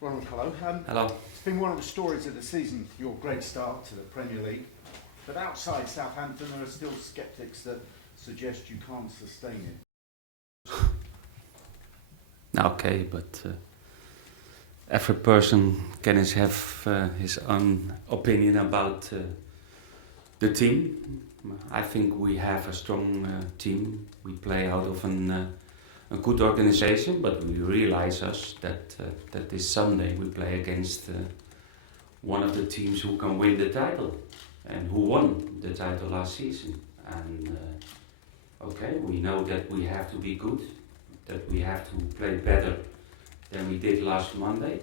Ronald, hello. Hello. It's been one of the stories of the season, your great start to the Premier League. But outside Southampton, there are still sceptics that suggest you can't sustain it. Okay, but every person can have his own opinion about the team. I think we have a strong team. We play out of a good organization, but we realize that this Sunday we play against one of the teams who can win the title and who won the title last season. And okay, we know that we have to be good, that we have to play better than we did last Monday.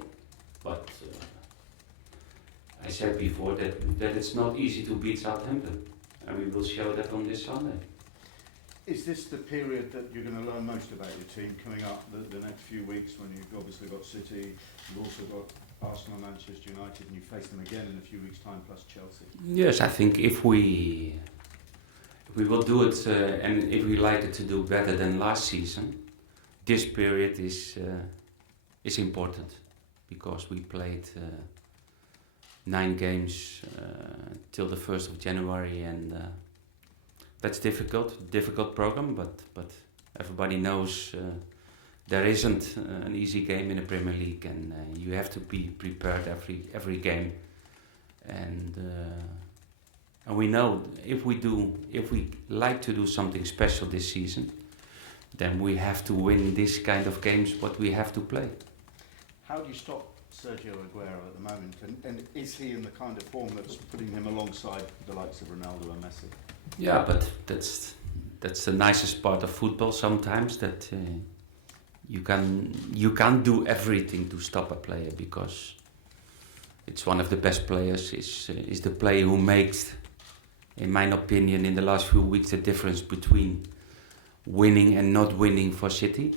But I said before that it's not easy to beat Southampton, and we will show that on this Sunday. Is this the period that you're going to learn most about your team coming up the next few weeks, when you've obviously got City, you've also got Arsenal, Manchester United, and you face them again in a few weeks' time, plus Chelsea? Yes, I think if we will do it, and if we like it to do better than last season, this period is important, because we played 9 games till the 1st of January, and that's difficult program, but everybody knows there isn't an easy game in the Premier League, and you have to be prepared every game, and we know if we like to do something special this season, then we have to win this kind of games what we have to play. How do you stop Sergio Aguero at the moment, and is he in the kind of form that's putting him alongside the likes of Ronaldo and Messi? Yeah, but that's the nicest part of football sometimes, that you can't do everything to stop a player, because it's one of the best players, is the player who makes, in my opinion, in the last few weeks, the difference between winning and not winning for City.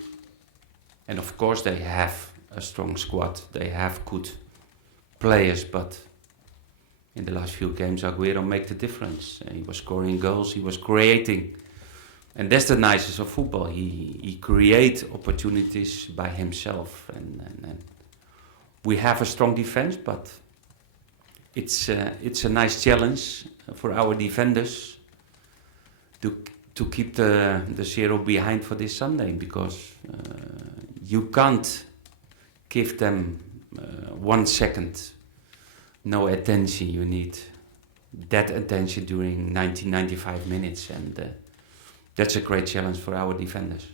And of course they have a strong squad, they have good players, but in the last few games Aguero made the difference. He was scoring goals, he was creating, and that's the nicest of football. He creates opportunities by himself, and we have a strong defense, but it's a nice challenge for our defenders to keep the 0 behind for this Sunday, because you can't give them 1 second no attention. You need that attention during 90-95 minutes, and that's a great challenge for our defenders.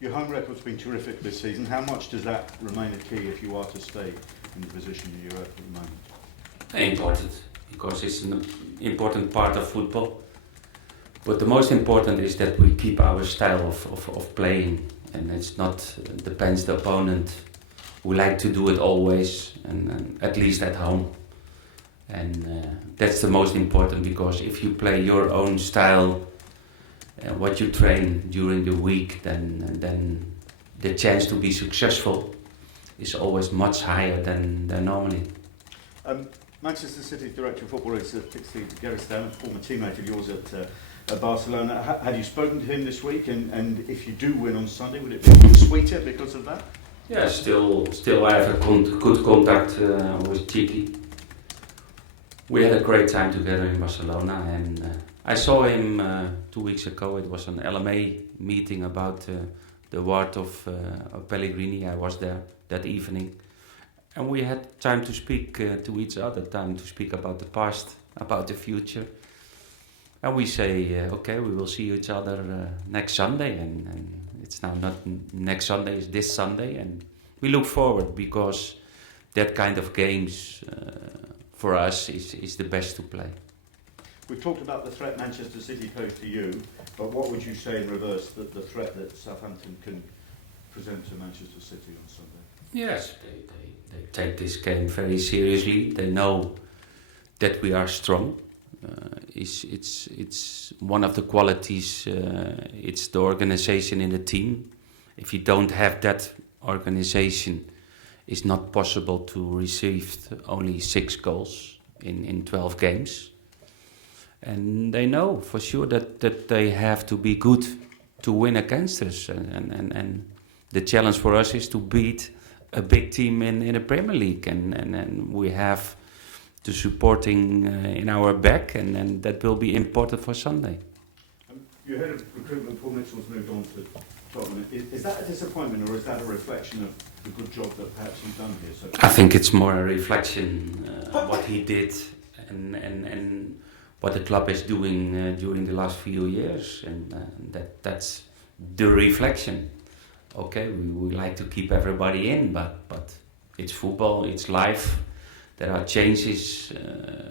Your home record's been terrific this season. How much does that remain a key if you are to stay in the position you're at the moment? Important, because it's an important part of football. But the most important is that we keep our style of playing, and it's not depends the opponent. We like to do it always, and at least at home. And that's the most important, because if you play your own style, what you train during the week, then the chance to be successful is always much higher than normally. Manchester City's director of football is Pixie Gerritstam, a former teammate of yours at Barcelona. Had you spoken to him this week, and if you do win on Sunday, would it be sweeter because of that? Yeah, still I have a good contact with Chiqui. We had a great time together in Barcelona, and I saw him 2 weeks ago. It was an LMA meeting about the award of Pellegrini. I was there that evening, and we had time to speak to each other, time to speak about the past, about the future. And we say, okay, we will see each other next Sunday, and it's now not next Sunday, it's this Sunday, and we look forward, because that kind of games for us is the best to play. We've talked about the threat Manchester City pose to you, but what would you say in reverse, the threat that Southampton can present to Manchester City on Sunday? Yes, they take this game very seriously. They know that we are strong. It's one of the qualities, it's the organization in the team. If you don't have that organization, it's not possible to receive only 6 goals in 12 games. And they know for sure that they have to be good to win against us. And the challenge for us is to beat a big team in the Premier League, and we have the supporting in our back, and that will be important for Sunday. Your head of recruitment, Paul Mitchell's moved on to Tottenham. Is that a disappointment, or is that a reflection of the good job that perhaps you've done here? So I think it's more a reflection what he did and what the club is doing during the last few years, and that's the reflection. Okay, we like to keep everybody in, but it's football, it's life. There are changes,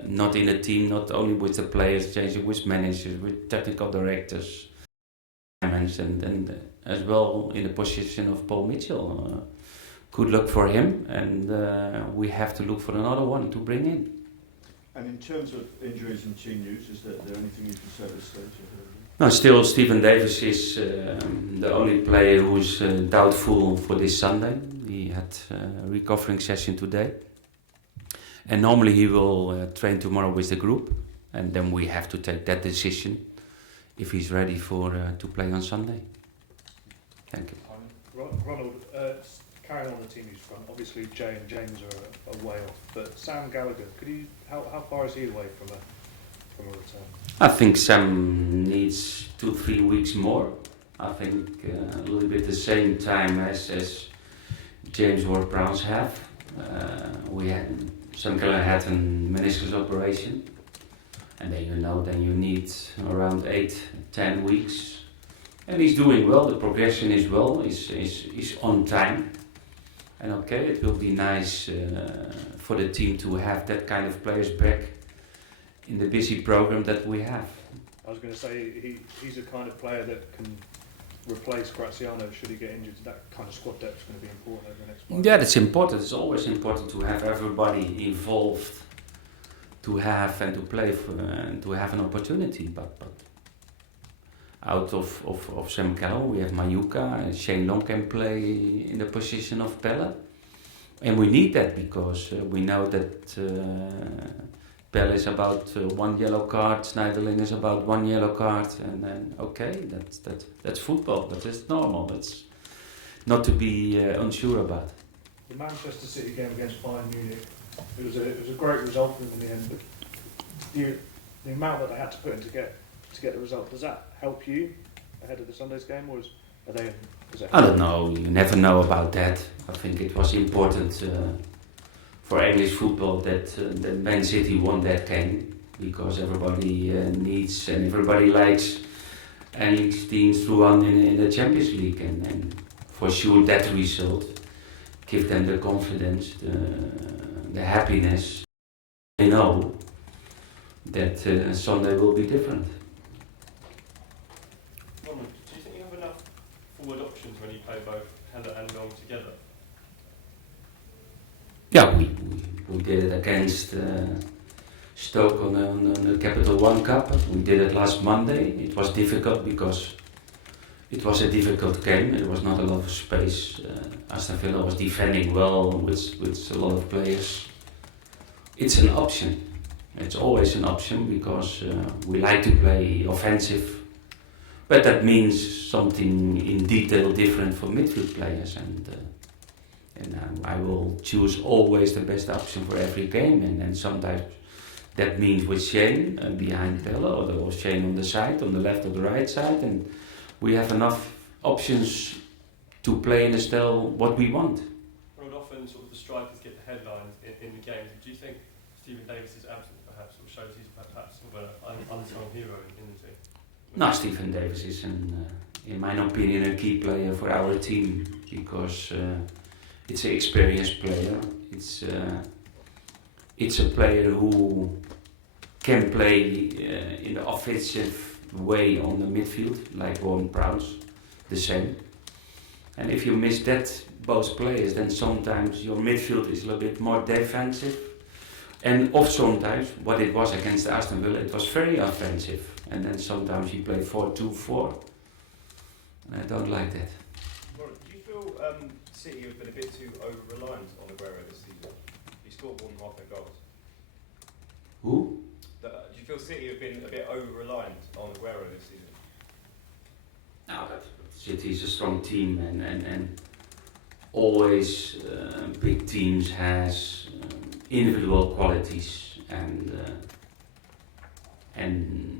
not in the team, not only with the players, changing with managers, with technical directors, and as well in the position of Paul Mitchell. Good luck for him, and we have to look for another one to bring in. And in terms of injuries and team news, is there anything you can say at this stage? No, still Stephen Davis is the only player who is doubtful for this Sunday. He had a recovering session today. And normally he will train tomorrow with the group, and then we have to take that decision if he's ready for to play on Sunday. Thank you. Ronald, carrying on the team news front, obviously Jay and James are way off, but Sam Gallagher, how far is he away from a return? I think Sam needs 2-3 weeks more. I think a little bit the same time as James Ward-Prowse have. Sam Gallagher had a meniscus operation, and then you need around 8-10 weeks. And he's doing well. The progression is well. Is on time. And okay, it will be nice for the team to have that kind of players back in the busy program that we have. I was going to say he's a kind of player that can replace Graziano should he get injured. That kind of squad depth is going to be important over the next 5 years. Yeah, that's important. It's always important to have everybody involved, to have and to play for, and to have an opportunity. But out of Sam Gallagher, we have Mayuka, and Shane Long can play in the position of Pelle. And we need that because we know that Pelle is about 1 yellow card, Schneiderlin is about 1 yellow card, and then okay, that's football, but it's normal. That's not to be unsure about. The Manchester City game against Bayern Munich, it was a great result for them in the end, but the amount that they had to put in to get the result, does that help you ahead of the Sunday's game, or I don't know. You never know about that. I think it was important for English football that Man City won that game because everybody needs and everybody likes English teams to run in the Champions League, and for sure that result give them the confidence, the happiness. They know that Sunday will be different. Ronald, do you think you have enough forward options when you play both Heller and Long together? Yeah, we did it against Stoke on the Capital One Cup. We did it last Monday. It was difficult because it was a difficult game. There was not a lot of space. Aston Villa was defending well with a lot of players. It's an option. It's always an option because we like to play offensive. But that means something in detail different for midfield players, and I will choose always the best option for every game, and sometimes that means with Shane behind Pelle, or Shane on the side, on the left or the right side, and we have enough options to play in the style what we want. Ronald, often sort of the strikers get the headlines in the games. Do you think Stephen Davis' absence perhaps sort of shows he's perhaps sort of an unsung hero in the team? No, Stephen Davis is, in my opinion, a key player for our team because it's an experienced player. It's a player who can play in the offensive way on the midfield, like Ward-Prowse, the same. And if you miss both players, then sometimes your midfield is a little bit more defensive. And sometimes, what it was against Aston Villa, it was very offensive. And then sometimes you play 4-2-4. And I don't like that. Ronald, do you feel City have been a bit too over-reliant on Aguero this season? He scored more than half their goals. Who? Do you feel City have been a bit over-reliant on Aguero this season? No, City is a strong team, and always big teams has individual qualities, and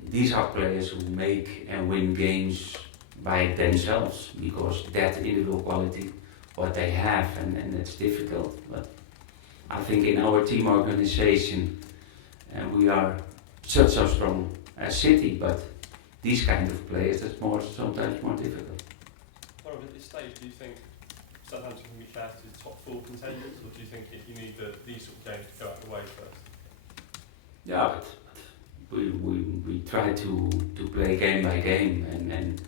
these are players who make and win games by themselves because that individual quality what they have, and it's difficult. But I think in our team organization we are such so strong as City, but these kind of players that's sometimes more difficult. Ronald, at this stage, do you think Southampton can be classed as top 4 contenders, or do you think you need these sort of games to go out of the way first? Yeah, but we try to play game by game and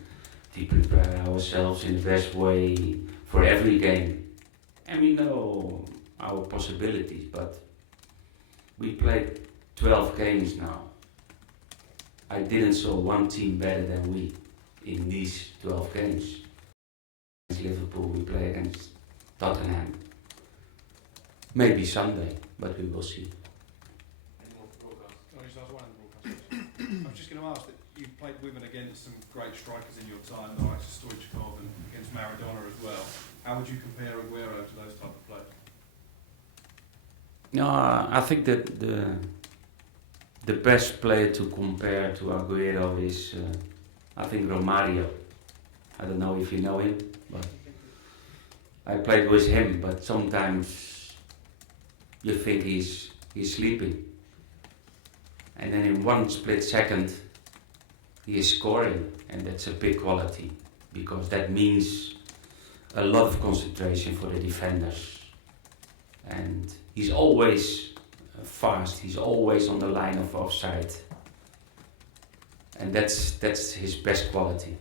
to prepare ourselves in the best way for every game. And we know our possibilities, but we played 12 games now. I didn't saw one team better than we in these 12 games. Against Liverpool, we play against Tottenham. Maybe Sunday, but we will see. Any more broadcast? I just asked one of the broadcasters. I was just going to ask that you've played with and against some great strikers in your time, the likes of Stoichkov and against Maradona as well. How would you compare Aguero to those type of players? No, I think that the best player to compare to Aguero is, I think, Romario. I don't know if you know him, but I played with him. But sometimes you think he's sleeping, and then in one split second he is scoring, and that's a big quality because that means a lot of concentration for the defenders. And he's always fast, he's always on the line of offside. And that's his best quality.